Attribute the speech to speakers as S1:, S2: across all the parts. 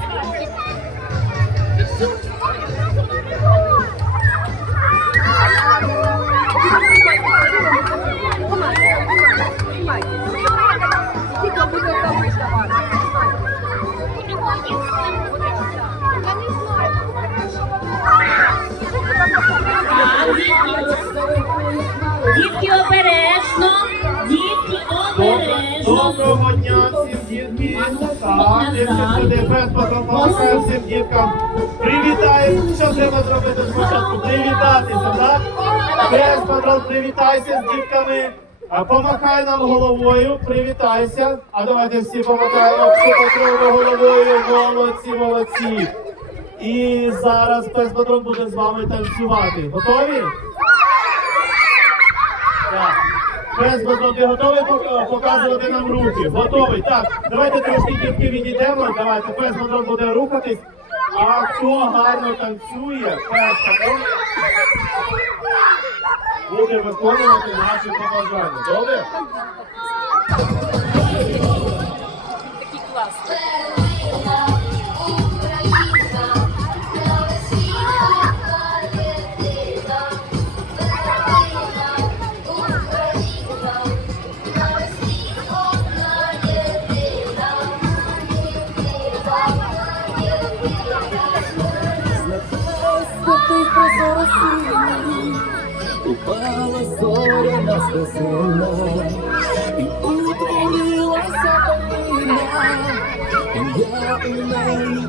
S1: Дітки
S2: сюди, без допомагає всім діткам. Привітаємо. Що треба зробити спочатку? Привітатися, так? Без привітайся з дітками. Помахай нам головою, привітайся. А давайте всі помахаємо всю патрону головою. Молодці, молодці. І зараз пес патрон буде з вами танцювати. Готові? Так. Без базон, ти готовий показувати нам руки? Готовий. Так, давайте трошки дітки відійдемо. Давайте пес базон буде рухатись. А хто гарно танцює, базон буде виконувати наші побажання. Добре?
S3: на стосина, і утворилася долина, ім'я у неї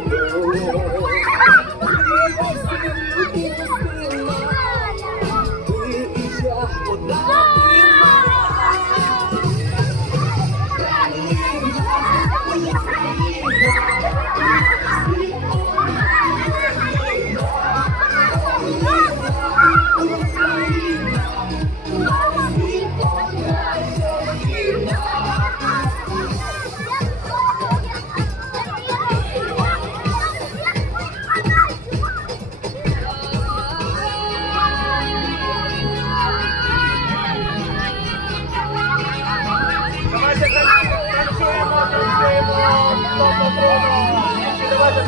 S2: you.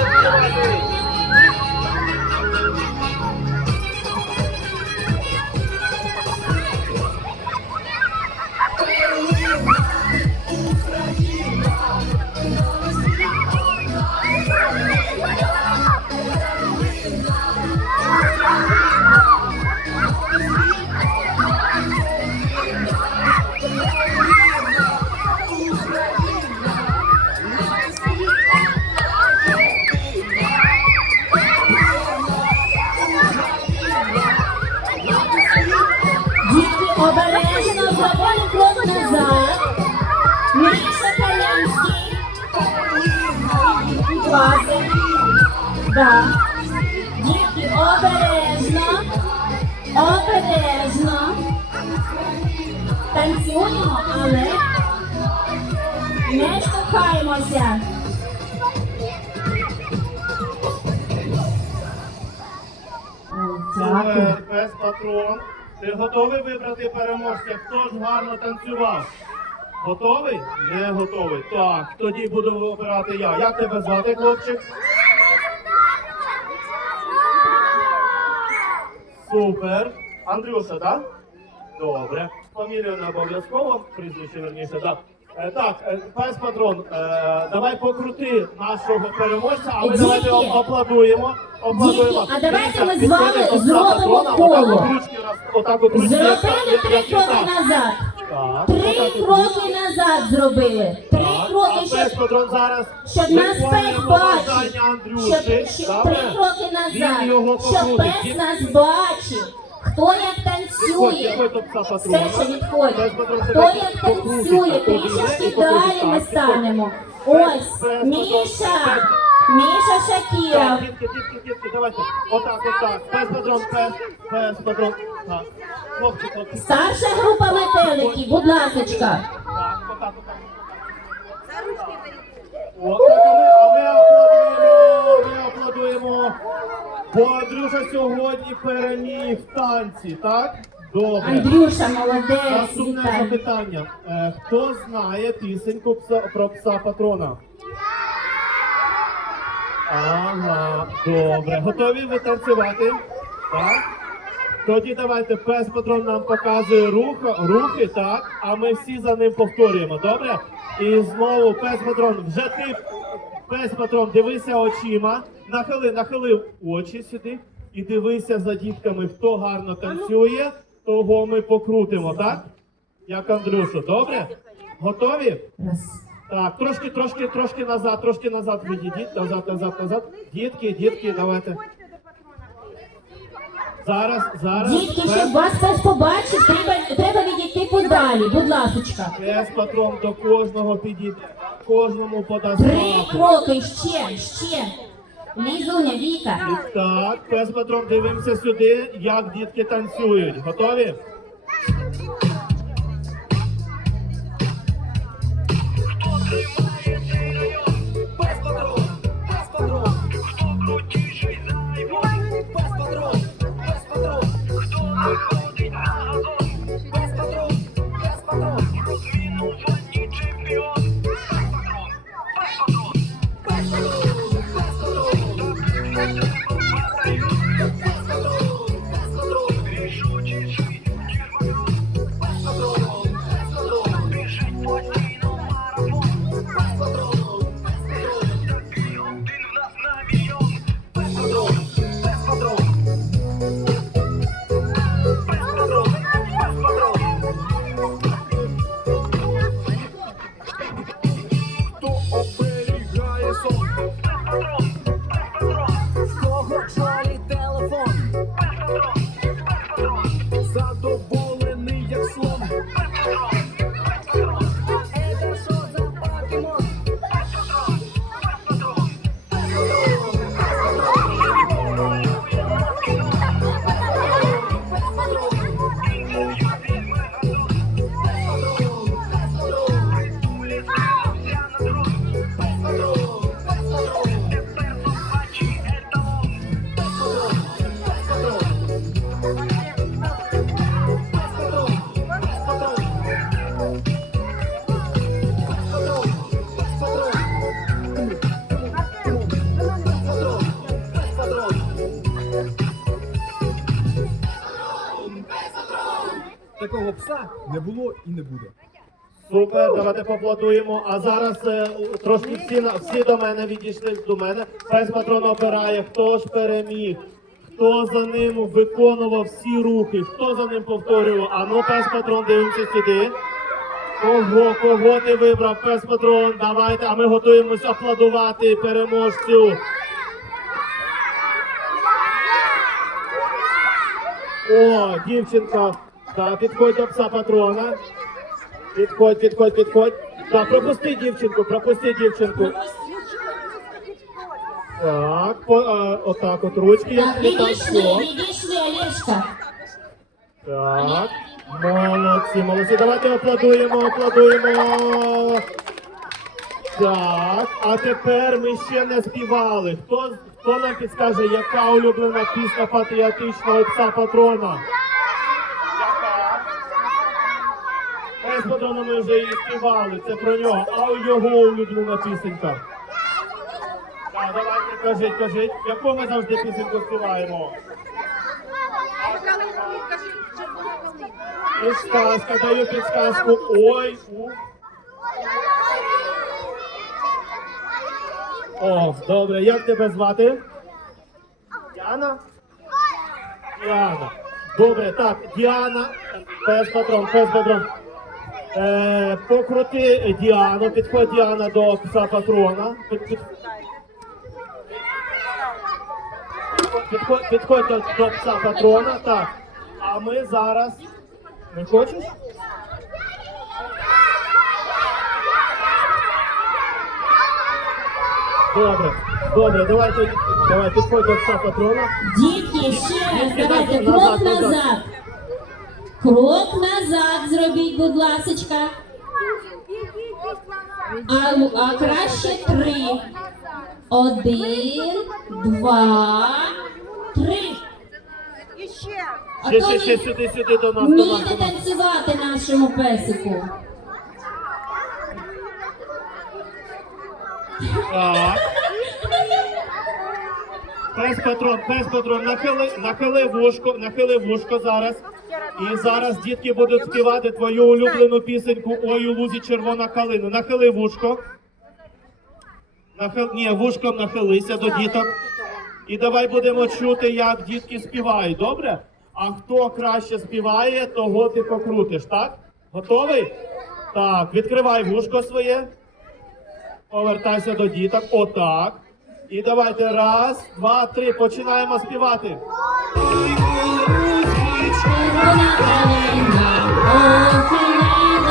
S2: Дітки,
S1: Класи. Да. Дітки обережно. Обережно. Танцюємо, але не штовхаємося. Дякую.
S2: Супер, пес патрон. Ти готовий вибрати переможця? Хто ж гарно танцював? Готовий? Не готовий. Так, тоді буду обирати я. Як тебе звати, хлопчик? Супер. Андрюша, так? Добре. Фамілію не обов'язково, прізвище верніше, так. Е, так, е, пес патрон, е, давай покрути нашого переможця, а ми
S1: Діти!
S2: давайте об- аплодуємо. аплодуємо.
S1: Діти, а давайте ми з вами
S2: підходить
S1: зробимо
S2: патрона, отак
S1: коло.
S2: от ручки раз- Отак от ручки,
S1: Зробили
S2: як-
S1: три
S2: як
S1: кроки
S2: так.
S1: назад.
S2: Так,
S1: Три
S2: отак от
S1: кроки назад зробили. Три кроки, щоб,
S2: зараз
S1: щоб нас пес бачив. Щоб, щоб три кроки назад. Щоб пес нас бачив. Хто як танцює. Все, що відходить. Хто як танцює, трішечки далі ми станемо. Ось, Міша. Міша
S2: давайте. Отак, отак. Пес патрон, пес, пес патрон.
S1: Старша група метеликів, будь ласочка.
S2: Так, отак, отак. Отак, а ми, а ми аплодуємо, ми аплодуємо. Бо Андрюша сьогодні переміг в танці, так? Добре.
S1: Андрюша, молодець.
S2: Наступне
S1: Вітаю.
S2: запитання. Е, хто знає пісеньку пса, про пса патрона? Ага, добре. Готові ви танцювати? Так? Тоді давайте пес патрон нам показує рух, рухи, так? А ми всі за ним повторюємо, добре? І знову пес патрон, вже ти, пес патрон, дивися очима, нахили, нахилив очі сюди і дивися за дітками, хто гарно танцює, того ми покрутимо, так? Як Андрюшу, добре? Готові? Так, трошки, трошки, трошки назад, трошки назад відійдіть, назад, назад, назад. Дітки, дітки, давайте. Зараз, зараз.
S1: Дітки, щоб вас хтось побачив, треба, треба відійти подалі, будь ласочка.
S2: Пес патрон до кожного підійде, кожному подасть
S1: Три кроки, ще, ще. Лізуня, Віка.
S2: Так, пес патрон, дивимося сюди, як дітки танцюють. Готові?
S3: Пес патрон,
S4: не було і не буде.
S2: Супер, давайте поаплодуємо. А зараз е, трошки всі, всі до мене відійшли до мене. Пес патрон обирає, хто ж переміг, хто за ним виконував всі рухи, хто за ним повторював. А ну, пес патрон, дивимося сюди. Кого, кого ти вибрав, пес патрон? Давайте, а ми готуємось аплодувати переможцю. О, дівчинка. Так, підходь до пса патрона. Підходь, підходь, підходь. Так, пропусти дівчинку, пропусти дівчинку. Так, по, а, отак от ручки, як
S1: Так,
S2: все.
S1: Олешка.
S2: Так, молодці, молодці. Давайте аплодуємо, аплодуємо. Так, а тепер ми ще не співали. Хто, хто нам підскаже, яка улюблена пісня патріотичного пса патрона? Патрона ми вже її співали, це про нього. А його улюблена пісенька. Так, давайте кажіть, кажіть, яку ми завжди пісеньку співаємо? Підсказка, даю підсказку. Ой, у. О, добре, як тебе звати? Діана? Діана. Добре, так, Діана, пес патрон, пес патрон. Е, покрути Діану, підходь Діана до пса патрона. Під, під... Підходь, підходь до, до пса патрона, так. А ми зараз. Не хочеш? Добре. Добре, давайте, давай, підходь до пса патрона.
S1: Дітки, ще раз, давайте крок
S2: назад.
S1: Крок назад зробіть, будь ласочка. А, а краще три. Один, два, три. А
S2: Ще,
S1: то
S2: ще, ще,
S1: ви
S2: сюди, сюди до нас, до нас.
S1: вмієте танцювати нашому песику.
S2: Так. Пес патрон, пес патрон, нахили, нахили вушко, нахили вушко зараз. І зараз дітки будуть співати твою улюблену пісеньку Ой у лузі червона калина. Нахили вушко. Нахил... Ні, вушком нахилися до діток. І давай будемо чути, як дітки співають, добре? А хто краще співає, того ти покрутиш, так? Готовий? Так, відкривай вушко своє. Повертайся до діток. Отак. І давайте раз, два, три. Починаємо співати.
S1: Червона калина похилилася,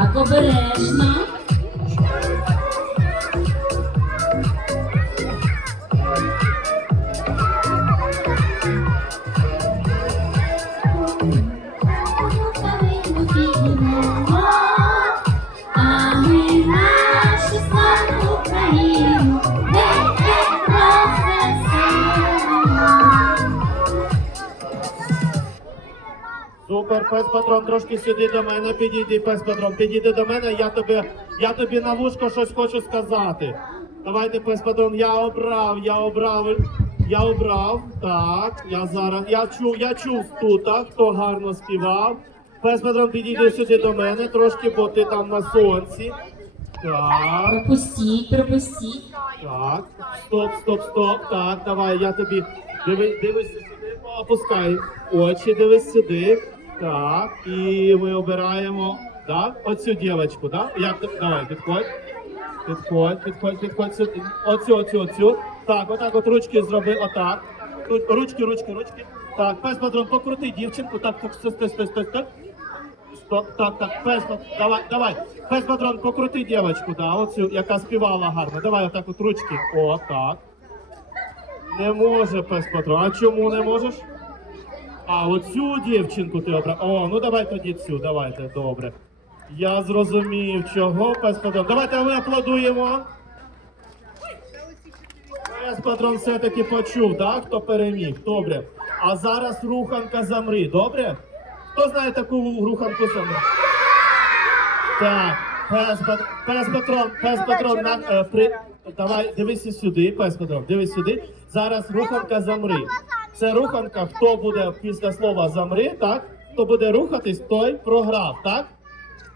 S1: Так, обережно.
S2: Супер, пес патрон, трошки сюди до мене. Підійди, пес патрон, підійди до мене. Я тобі, я тобі на вушко щось хочу сказати. Давайте, пес патрон, я обрав, я обрав. Я обрав. Так, я зараз. Я чув, я чув тут, так, хто гарно співав. Пес патрон, підійди сюди до мене, трошки, бо ти там на сонці. Так.
S1: Пропустіть, пропустіть.
S2: Так, стоп, стоп, стоп. Так, давай, я тобі диви, дивися сюди, опускай очі, дивись сюди. Так, і ми обираємо так, оцю дівчинку, так? Як давай, підходь. Підходь, підходь, підходь сюди. Оцю, оцю, оцю. Так, отак от ручки зроби, отак. Ручки, ручки, ручки. Так, пес патрон, покрути дівчинку. Так, так, стой, стой, стой, стой, стой. Стоп, так, так, пес, пат- давай, давай. Пес патрон, покрути дівчинку, да, оцю, яка співала гарно. Давай отак от ручки. О, так. Не може пес патрон. А чому не можеш? А, оцю дівчинку ти обрав. О, ну давай тоді цю, давайте, добре. Я зрозумів, чого пес патрон. Давайте ми аплодуємо. Пес патрон все-таки почув, так? Хто переміг? Добре. А зараз руханка замри, добре? Хто знає таку руханку замри? Так, пес, пат- пес патрон, пес патрон, на, е, при... давай, дивися сюди, пес патрон, дивись сюди. Зараз руханка замри. Це руханка, хто буде після слова замри, так? Хто буде рухатись, той програв, так?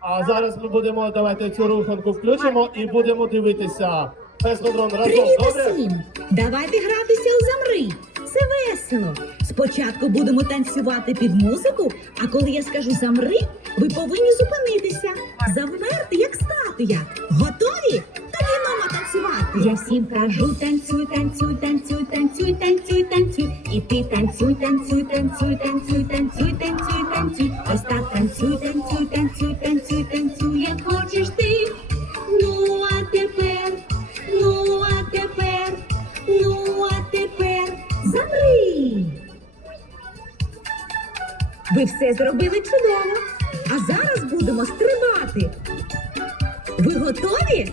S2: А зараз ми будемо, давайте цю руханку включимо і будемо дивитися. Пес патрон разом,
S5: Привіт
S2: добре?
S5: усім! Давайте гратися у замри. це весело. Спочатку будемо танцювати під музику, а коли я скажу замри, ви повинні зупинитися, завмерти, як статуя. Готові? Тоді танцювати. Я всім кажу, танцюй, танцюй, танцюй, танцюй, танцюй, танцюй. І ти танцюй, танцюй, танцюй, танцюй, танцюй, танцюй, танцюй. Ось так танцюй, танцюй, танцюй, танцюй, танцюй, як хочеш ти. Ну, а тепер, ну, а тепер, ну, а тепер замри. Ви все зробили чудово. А зараз будемо стрибати. Ви готові?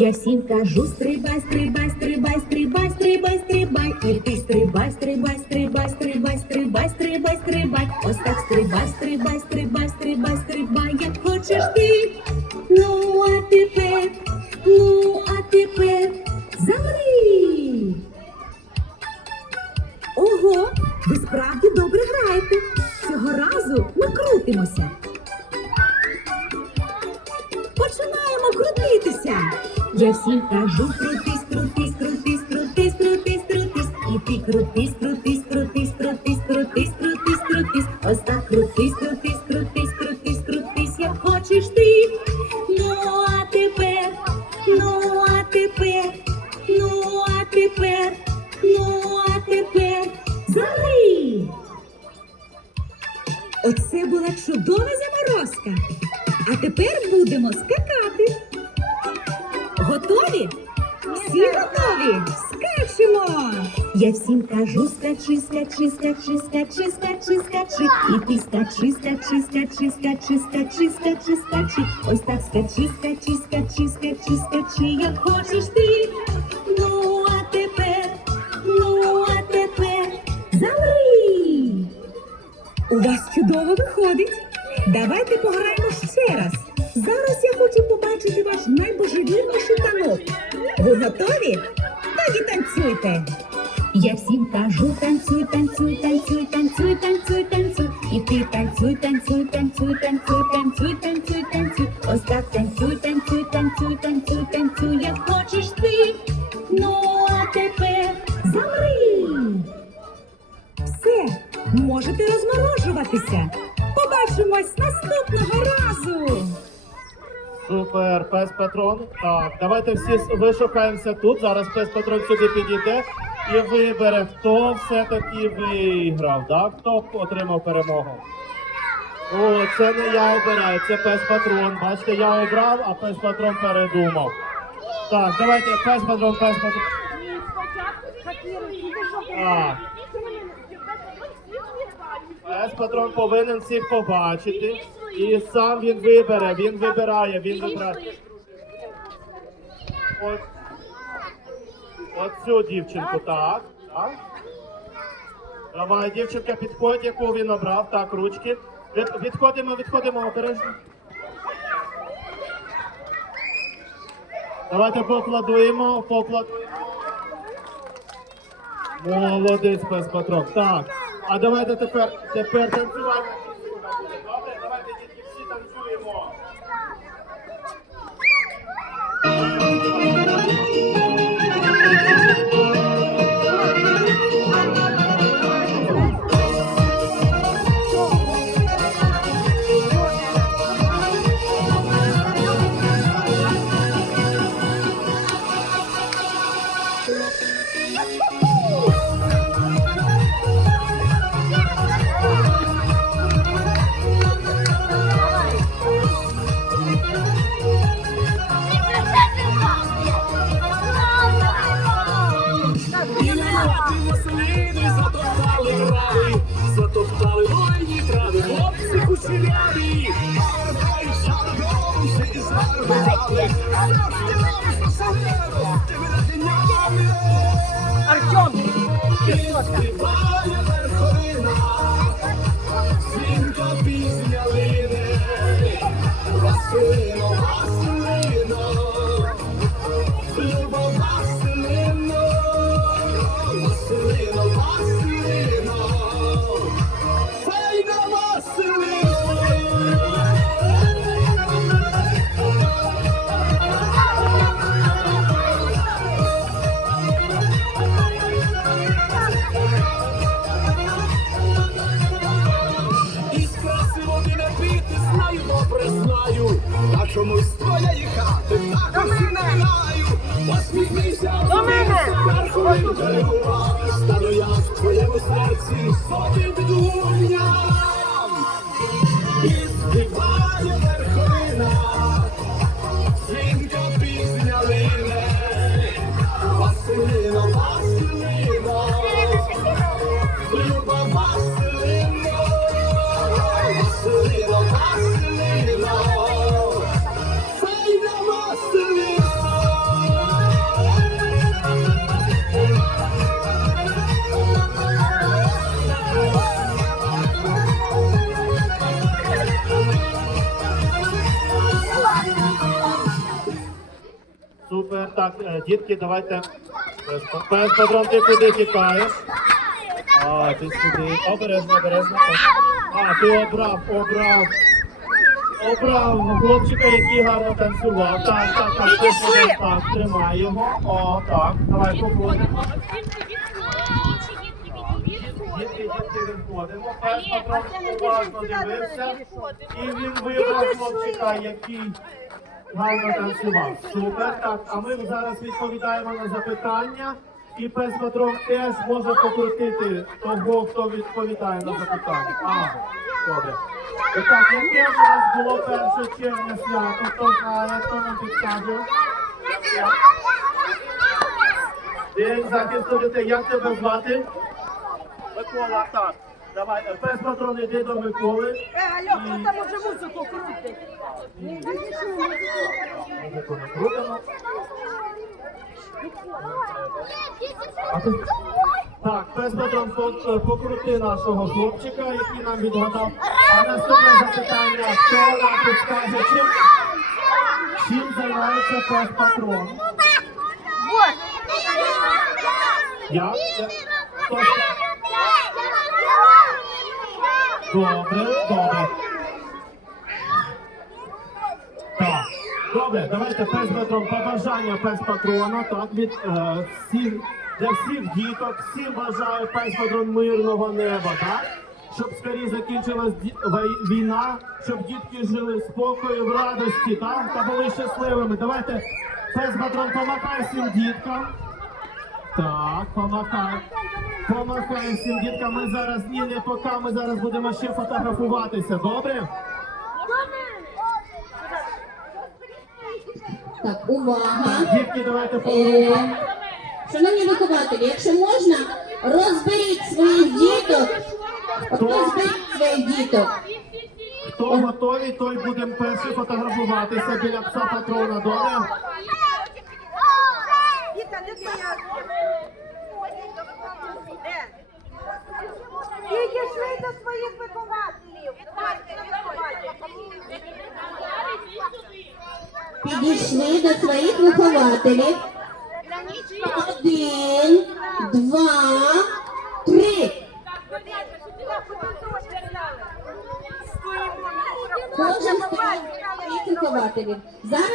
S5: Я всім кажу, стрибай, стрибай, стрибай, стрибай, стрибай, стрибай. І ти стрибай, стрибай, стрибай, стрибай, стрибай, стрибай, стрибай. Ось так стрибай, стрибай, стрибай, стрибай, стрибай, як хочеш ти. Ну, Я всім кажу, крутись, крутись, крутись, крутись, крутись, крутись. І ти крутись, крутись, крутись, крутись, крутись, крутись, крутись. Ось так крутись, крутись, крутись, крутись, крутись, як хочеш ти. Ну, а тепер, ну, а тепер, ну, а тепер, ну, а тепер замри. Оце була чудова заморозка. А тепер будемо скакати. Готові? Всі готові? Скачемо! Я всім кажу, скачи, скачи, скачи, скачи, скачи, скачи. І ти скачи, скачи, скачи, скачи, скачи, скачи, скачи. Ось так скачи, скачи, скачи, скачи, скачи, як хочеш ти. Ну, а тепер, ну, а тепер замри. У вас чудово виходить. Давайте пограємо ще раз. Зараз я хочу побачити ваш найбожевільніший танок. Ви готові? Тоді танцюйте. Я всім кажу, танцюй, танцюй, танцюй, танцюй, танцюй, танцюй. І ти танцюй, танцюй, танцюй, танцюй, танцюй, танцюй, танцюй. Ось так танцюй, танцюй, танцюй, танцюй, танцюй, як хочеш ти. Ну, а тепер замри. Все, можете розморожуватися. Побачимось наступного разу.
S2: Супер, пес патрон. Так, давайте всі вишукаємося тут. Зараз пес патрон сюди підійде і вибере, хто все-таки виграв, да? хто отримав перемогу. О, це не я обираю, це пес патрон. Бачите, я обрав, а пес патрон передумав. Так, давайте пес патрон, пес патрон. А. Пес патрон повинен всіх побачити. І сам він вибере, він вибирає, він вибирає. От, от цю дівчинку, так. так. Давай, дівчинка, підходь, яку він обрав. Так, ручки. Від, відходимо, відходимо обережно. Давайте поаплодуємо, поаплодуємо. Молодець, пес патрон. Так. А давайте тепер, тепер танцювати.
S3: Так,
S2: е, дітки, давайте. Пес патрон, ти куди тікаєш? А, ти сюди. Обережно, обережно. А, ти обрав, обрав. Обрав хлопчика, який гарно танцював. Так, так, так. Підійшли. Так, тримай його. О, так. Давай, попробуємо. Дітки, дітки, виходимо. Пес патрон уважно дивився. І він вибрав хлопчика, який гарно танцював. Супер. Так, а ми зараз відповідаємо на запитання. І пес патрон теж може покрутити того, хто відповідає на запитання. А, добре. І так, яке в нас було 1 червня свято? Хто знає, хто нам підказує? День захисту дітей. Як тебе звати? Микола, так. Давай, пес патрон, іди до Миколи.
S6: Е, алло, хто там уже музику крутить?
S2: Музику не крутимо. А ти- Так, пес патрон по- покрути нашого хлопчика, який нам відгадав. А наступне запитання, хто нам підскаже, чим, чим займається пес патрон? Я? Я? Хто? Добре, добре. Так, добре, давайте пес побажання пес патрона, так, від е, всіх, для всіх діток, всім бажаю пес патрон мирного неба, так? Щоб скоріше закінчилась війна, щоб дітки жили в спокої, в радості, так? Та були щасливими. Давайте пес патрон помахай всім діткам. Так, помахай. Помахай всім діткам. Ми зараз ні, не поки, ми зараз будемо ще фотографуватися, добре?
S1: Так, увага.
S2: Дітки, давайте поговоримо.
S1: Е, Шановні вихователі, якщо можна, розберіть своїх діток. Розберіть своїх діток.
S2: Хто готовий, той будемо перший фотографуватися біля пса патрона. Добре?
S6: Віка, де твоя? Де? Підійшли до своїх вихователів.
S1: Підійшли до своїх вихователів. Один, два, три. Кожен стоїть своїх вихователів. Зараз